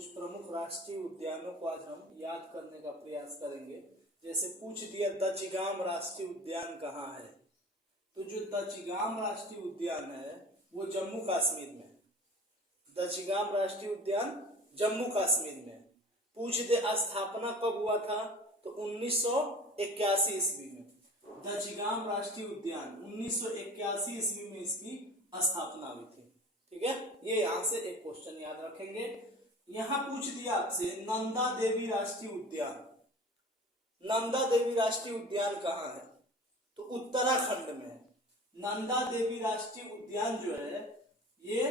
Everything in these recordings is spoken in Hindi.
कुछ प्रमुख राष्ट्रीय उद्यानों को आज हम याद करने का प्रयास करेंगे। जैसे पूछ दिया दचिगाम राष्ट्रीय उद्यान कहाँ है, तो जो दचिगाम राष्ट्रीय उद्यान है वो जम्मू कश्मीर में। दचिगाम राष्ट्रीय उद्यान जम्मू कश्मीर में। पूछ दे स्थापना कब हुआ था, तो 1981 ईस्वी में। दचिगाम राष्ट्रीय उद्यान 1981 ईस्वी में इसकी स्थापना हुई थी। ठीक है, ये यहां से एक क्वेश्चन याद रखेंगे। यहां पूछ दिया आपसे नंदा देवी राष्ट्रीय उद्यान। नंदा देवी राष्ट्रीय उद्यान कहाँ है, तो उत्तराखंड में है। नंदा देवी राष्ट्रीय उद्यान जो है ये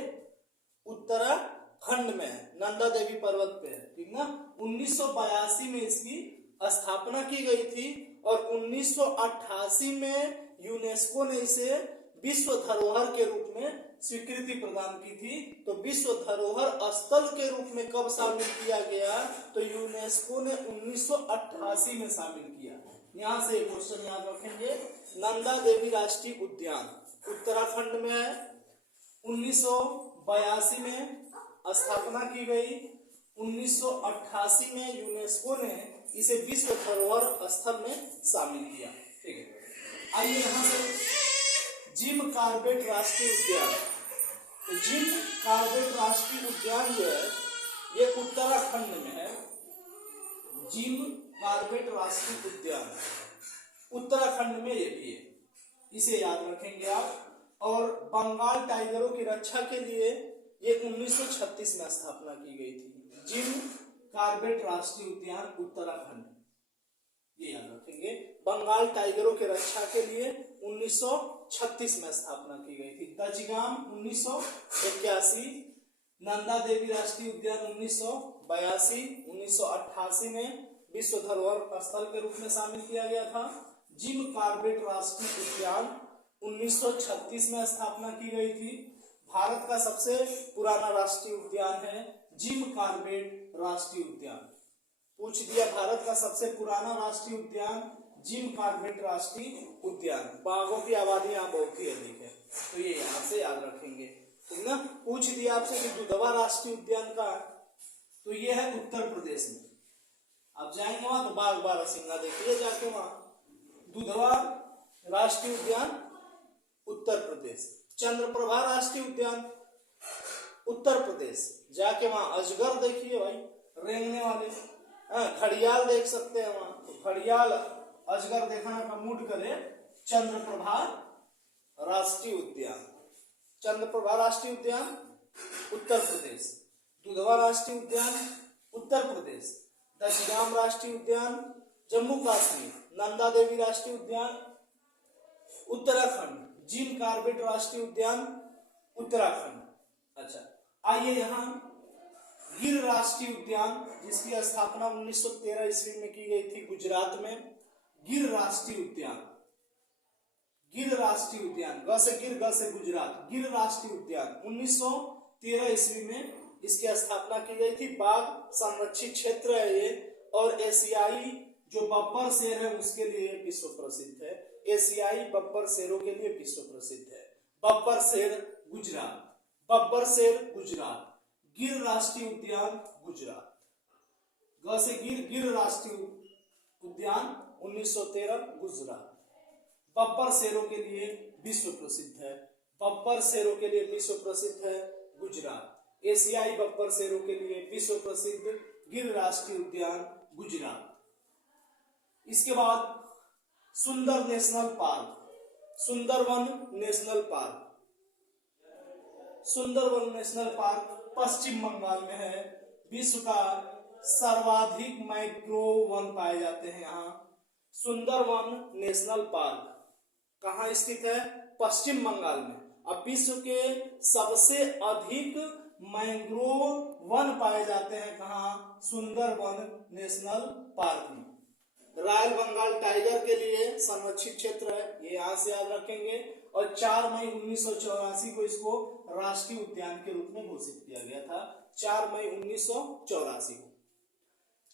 उत्तराखंड में है, नंदा देवी पर्वत पे है। ठीक ना। 1982 में इसकी स्थापना की गई थी और 1988 में यूनेस्को ने इसे विश्व धरोहर के रूप में स्वीकृति प्रदान की थी। तो विश्व धरोहर स्थल के रूप में कब शामिल किया गया, तो यूनेस्को ने 1988 में शामिल किया। यहां से क्वेश्चन याद रखेंगे। नंदा देवी राष्ट्रीय उद्यान उत्तराखंड में है, 1982 में स्थापना की गई, 1988 में यूनेस्को ने इसे विश्व धरोहर स्थल में शामिल किया। ठीक है, आइए यहां से जिम कॉर्बेट राष्ट्रीय उद्यान। तो जिम कॉर्बेट राष्ट्रीय उद्यान जो है ये उत्तराखंड में है। जिम कॉर्बेट राष्ट्रीय उद्यान उत्तराखंड में ये भी है, इसे याद रखेंगे आप। और बंगाल टाइगरों की रक्षा के लिए ये 1936 में स्थापना की गई थी। जिम कॉर्बेट राष्ट्रीय उद्यान उत्तराखंड, ये याद रखेंगे। बंगाल टाइगरों की रक्षा के लिए 1936 में स्थापना की गई थी। दचिगाम 1981, नंदा देवी राष्ट्रीय उद्यान 1982, 1988 में विश्व धरोहर स्थल के रूप में शामिल किया गया था। जिम कॉर्बेट राष्ट्रीय उद्यान 1936 में स्थापना की गई थी। भारत का सबसे पुराना राष्ट्रीय उद्यान है जिम कॉर्बेट राष्ट्रीय उद्यान। पूछ दिया भारत का सबसे पुराना राष्ट्रीय उद्यान जिम कॉर्बेट राष्ट्रीय उद्यान। बाघों की आबादी यहाँ बहुत ही अधिक है, तो ये यहाँ से याद रखेंगे। ठीक ना। पूछ दिया आपसे कि दुधवा राष्ट्रीय उद्यान का, तो ये है उत्तर प्रदेश में। आप जाएंगे वहां तो बाघ बारहसिंगा देखिए जाके वहां। दुधवा राष्ट्रीय उद्यान उत्तर प्रदेश। चंद्रप्रभा राष्ट्रीय उद्यान उत्तर प्रदेश, जाके वहां अजगर देखिए भाई, रेंगने वाले। घड़ियाल देख सकते हैं वहां, तो घड़ियाल अजगर देखना का मूड करे। चंद्रप्रभा राष्ट्रीय उद्यान, चंद्रप्रभा राष्ट्रीय उद्यान उत्तर प्रदेश। दुधवा राष्ट्रीय उद्यान उत्तर प्रदेश। दचिगाम राष्ट्रीय उद्यान जम्मू कश्मीर। नंदा देवी राष्ट्रीय उद्यान उत्तराखंड। जिम कॉर्बेट राष्ट्रीय उद्यान उत्तराखंड। अच्छा, आइए यहाँ गिर राष्ट्रीय उद्यान, जिसकी स्थापना 1913 ईस्वी में की गई थी गुजरात में। गिर राष्ट्रीय उद्यान, गिर राष्ट्रीय उद्यान, ग से गिर, ग से गुजरात। गिर राष्ट्रीय उद्यान 1913 ईस्वी में इसकी स्थापना की गई थी। बाघ संरक्षित क्षेत्र है ये, और एशियाई जो बब्बर शेर है उसके लिए विश्व प्रसिद्ध है। एशियाई बब्बर शेरों के लिए विश्व प्रसिद्ध है। बब्बर शेर गुजरात, बब्बर शेर गुजरात। गिर राष्ट्रीय उद्यान गुजरात। ग से गिर, गिर राष्ट्रीय उद्यान 1913 गुजरात। बब्बर शेरों के लिए विश्व प्रसिद्ध है। बब्बर शेरों के लिए विश्व प्रसिद्ध है गुजरात। एशियाई बब्बर शेरों के लिए विश्व प्रसिद्ध गिर राष्ट्रीय उद्यान गुजरात। इसके बाद Sundar national park, Sundarban national park. Sundarban national park Paschim Bangal में है। विश्व का सर्वाधिक मैंग्रोव वन पाए जाते हैं यहाँ। सुंदरवन नेशनल पार्क कहाँ स्थित है, पश्चिम बंगाल में। अब विश्व के सबसे अधिक मैंग्रोव वन पाए जाते हैं कहाँ, सुंदरवन नेशनल पार्क में। रॉयल बंगाल टाइगर के लिए संरक्षित क्षेत्र है, ये यहाँ से याद रखेंगे। और 4 मई 1984 को इसको राष्ट्रीय उद्यान के रूप में घोषित किया गया था। 4 मई 1984 को,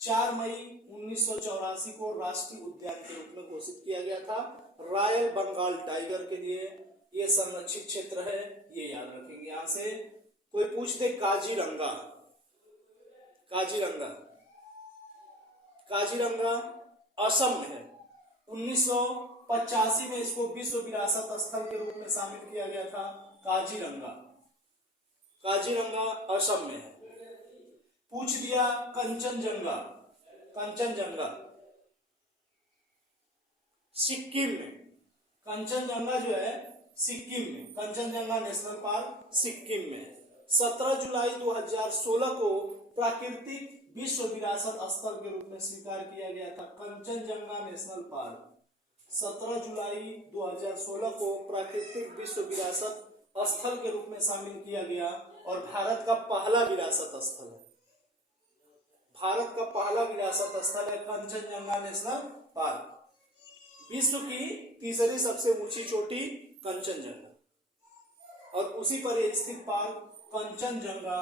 4 मई 1984 को राष्ट्रीय उद्यान के रूप में घोषित किया गया था। रॉयल बंगाल टाइगर के लिए ये संरक्षित क्षेत्र है, ये याद रखेंगे। यहाँ से कोई पूछ दे काजीरंगा, काजीरंगा, काजीरंगा असम में है। 1985 में इसको विश्व विरासत स्थल के रूप में शामिल किया गया था। काजीरंगा, काजीरंगा असम में है। पूछ दिया कंचनजंगा, कंचनजंगा सिक्किम में, कंचनजंगा जो है सिक्किम में, कंचनजंगा नेशनल पार्क सिक्किम में। 17 जुलाई 2016 को प्राकृतिक विश्व विरासत स्थल के रूप में स्वीकार किया गया था कंचनजंगा नेशनल पार्क। 17 जुलाई 2016 को प्राकृतिक विश्व विरासत स्थल के रूप में शामिल किया गया और भारत का पहला विरासत स्थल है। भारत का पहला विरासत स्थल है कंचनजंगा नेशनल पार्क। विश्व की तीसरी सबसे ऊंची चोटी कंचनजंगा और उसी पर स्थित पार्क कंचनजंगा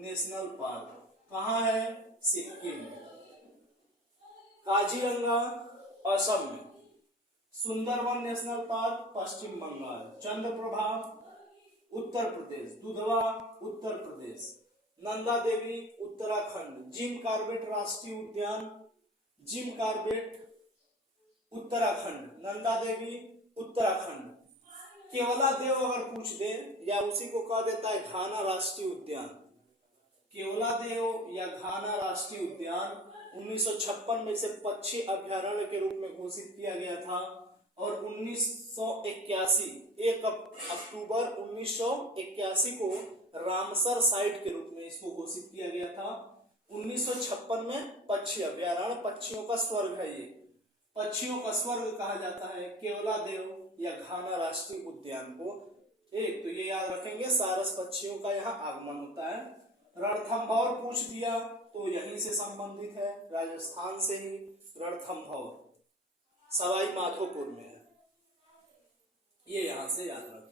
नेशनल पार्क कहाँ है? सिक्किम में। काजीरंगा असम में, Sundarban national park Paschim Bengal, Chandraprabha Uttar Pradesh, Dudhwa Uttar Pradesh, Nanda Devi Uttarakhand, Jim Corbett राष्ट्रीय उद्यान, जिम कॉर्बेट उत्तराखंड, नंदा देवी उत्तराखंड। केवला देव अगर पूछ दे या उसी को कह देता है घाना राष्ट्रीय उद्यान, केवला देव या घाना राष्ट्रीय उद्यान 1956 में इसे पक्षी अभ्यारण्य के रूप में घोषित किया गया था और 1981 1 अक्टूबर 1981 को रामसर साइट के रूप में इसको घोषित किया गया था। 1956 में पक्षी अभ्यारण्य, पक्षियों का स्वर्ग है ये, पक्षियों का स्वर्ग कहा जाता है केवला देव या घाना राष्ट्रीय उद्यान को। ठीक, तो ये याद रखेंगे, सारस पक्षियों का यहाँ आगमन होता है। रणथंभौर पूछ दिया तो यहीं से संबंधित है, राजस्थान से ही। रणथंभौर सवाई माधोपुर में है, ये यहां से याद रखें।